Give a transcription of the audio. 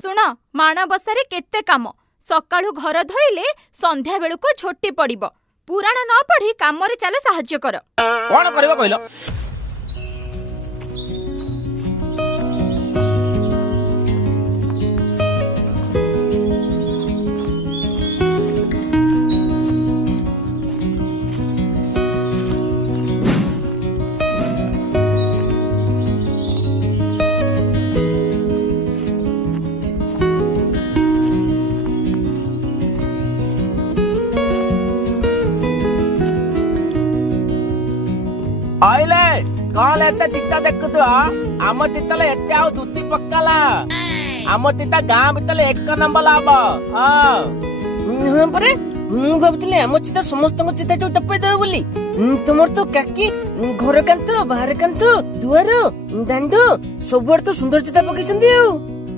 ଶୁଣ, ମାଣବସାରେ କେତେ କାମ। ସକାଳୁ ଘର ଧୋଇଲେ ସନ୍ଧ୍ୟା ବେଳକୁ ଛୋଟି ପଡିବ। ପୁରାଣ ନ ପଢି କାମରେ ଚାଲ ସାହାଯ୍ୟ କର। କଣ କରିବ କହିଲ? आइले कौन एते चिट्टा देखुथु आम चिट्टा एते आउ दुती पक्काला आम चिट्टा गाँ भीतर एक नंबर हम परे मु भाबुतले आम चिट्टा समस्त चिट्टा टू टपे देबो बोली तुमर तो काकी घर कांत बाहर कांत दुआर दांडो सब तो सुंदर चिट्टा पकईछंती।